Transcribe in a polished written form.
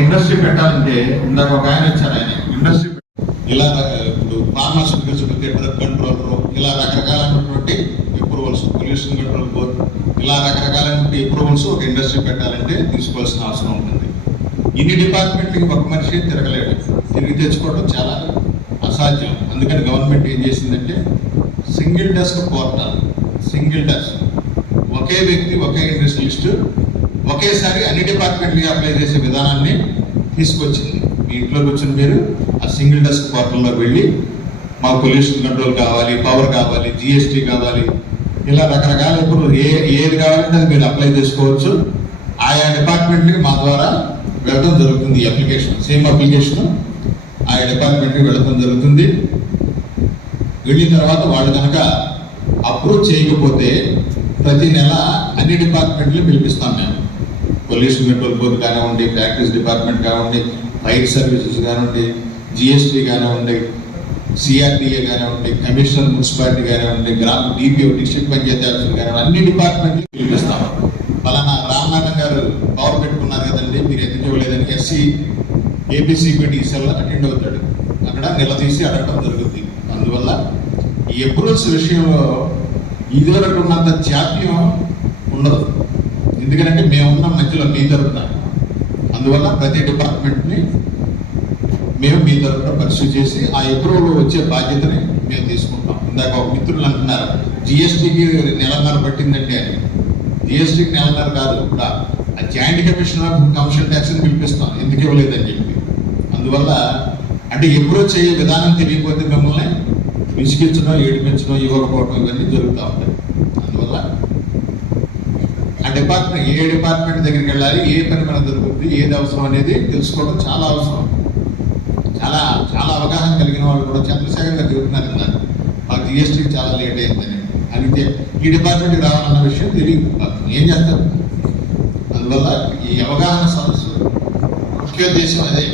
Industry పెట్టాలంటే ఇందాక ఒక ఆయన వచ్చారు, ఆయన ఇండస్ట్రీ ఇలా ఇప్పుడు ఫార్మాస్యూటికల్స్ డ్రగ్ కంట్రోలర్ ఇలా రకరకాలైనటువంటి అప్రూవల్స్, పొల్యూషన్ కంట్రోల్ బోర్డ్ ఇలా రకరకాలైనటువంటి అప్రూవల్స్ ఒక ఇండస్ట్రీ పెట్టాలంటే తీసుకోవాల్సిన అవసరం ఉంటుంది. ఇన్ని డిపార్ట్మెంట్లకి ఒక మనిషి తిరగలేడు, తిరిగి తెచ్చుకోవడం చాలా అసాధ్యం. అందుకని గవర్నమెంట్ ఏం చేసిందంటే single desk portal, single desk, ఒకే వ్యక్తి ఒకే ఇండస్ట్రియలిస్ట్ ఒకేసారి అన్ని డిపార్ట్మెంట్లకి అప్లై చేసే విధానాన్ని తీసుకొచ్చింది. మీ ఇంట్లో కూర్చొని మీరు ఆ సింగిల్ డెస్క్ పోర్టల్లో వెళ్ళి మాకు పొల్యూషన్ కంట్రోల్ కావాలి, పవర్ కావాలి, జిఎస్టీ కావాలి, ఇలా రకరకాల ఇప్పుడు ఏది కావాలంటే అది మీరు అప్లై చేసుకోవచ్చు. ఆయా డిపార్ట్మెంట్కి మా ద్వారా వెళ్ళడం జరుగుతుంది. ఈ అప్లికేషన్ సేమ్ అప్లికేషన్ ఆయా డిపార్ట్మెంట్కి వెళ్ళడం జరుగుతుంది. వెళ్ళిన తర్వాత వాళ్ళు కనుక అప్రూవ్ చేయకపోతే ప్రతి నెల అన్ని డిపార్ట్మెంట్లు పిలిపిస్తాం మేము. పొల్యూషన్ కంట్రోల్ బోర్డు కానివ్వండి, ఫ్యాక్టరీస్ డిపార్ట్మెంట్ కానివ్వండి, ఫైర్ సర్వీసెస్ కానివ్వండి, జిఎస్టీ కానివ్వండి, సిఆర్డిఏ కానివ్వండి, కమిషనర్ మున్సిపాలిటీ కానివ్వండి, గ్రామ డిపిఓ డిస్ట్రిక్ట్ పంచాయతీ ఆఫీసర్ కానివ్వండి, అన్ని డిపార్ట్మెంట్లు పిలిపిస్తాం. పలానా రామనాథన్ గారు పవర్ పెట్టుకున్నారు కదండి, మీరు ఎందుకు ఇవ్వలేదని ఎస్సీ ఏపీసీపీటీసీఎల్ అటెండ్ అవుతాడు. అక్కడ నిలదీసి అడగడం జరుగుతుంది. అందువల్ల ఈ అప్రూవల్స్ విషయంలో ఇదివరకు ఉన్నంత జాప్యం ఉండదు. ఎందుకంటే మేమున్న మధ్యలో మీ తరపున, అందువల్ల ప్రతి డిపార్ట్మెంట్ని మేము మీ తరపున పరిశీలి చేసి ఆ అప్రూవల్ వచ్చే బాధ్యతని మేము తీసుకుంటాం. ఇందాక ఒక మిత్రులు అంటున్నారు జిఎస్టీకి నెలన్నర పట్టిందంటే అని. జిఎస్టీకి నెలన్నర కాదు, ఇప్పుడు ఆ జాయింట్ కమిషన్ ఆఫ్ కమర్షియల్ ట్యాక్స్ని పిలిపిస్తాం ఎందుకు ఇవ్వలేదని చెప్పి. అందువల్ల అంటే అప్రూవ్ చేయే విధానం తెలియకపోతే మిమ్మల్ని విసిగించడం, ఏడిపించడం, ఇవ్వకపోవడం ఇవన్నీ జరుగుతూ ఉంటాయి. అందువల్ల ఆ డిపార్ట్మెంట్ ఏ డిపార్ట్మెంట్ దగ్గరికి వెళ్ళాలి, ఏ పని మనకు జరుగుతుంది, ఏది అవసరం అనేది తెలుసుకోవడం చాలా అవసరం. చాలా చాలా అవగాహన కలిగిన వాళ్ళు కూడా చంద్రశేఖర్ గారు చెబుతున్నారు కదా, మాకు జిఎస్టీకి చాలా లేట్ అయిందని. అయితే ఈ డిపార్ట్మెంట్కి రావాలన్న విషయం తెలియదు, ఏం చేస్తారు. అందువల్ల ఈ అవగాహన సదస్సు ముఖ్యోద్దేశం అదే.